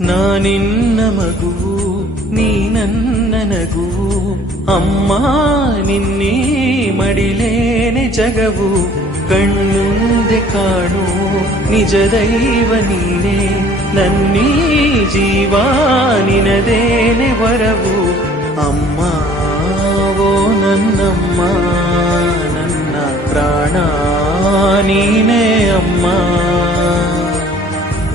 ನಾನಿನ್ನ ಮಗುವು ನೀ ನನ್ನ ನಗುವು ಅಮ್ಮ ನಿನ್ನೀ ಮಡಿಲೇನೆ ಜಗವು ಕಣ್ಣುಂದೆ ಕಾಣು ನಿಜ ದೈವ ನೀನೇ ನನ್ನೀ ಜೀವ ನಿನದೇನೆ ವರವು ಅಮ್ಮ ಓ ನನ್ನಮ್ಮ ನನ್ನ ಪ್ರಾಣ ನೀನೇ ಅಮ್ಮ.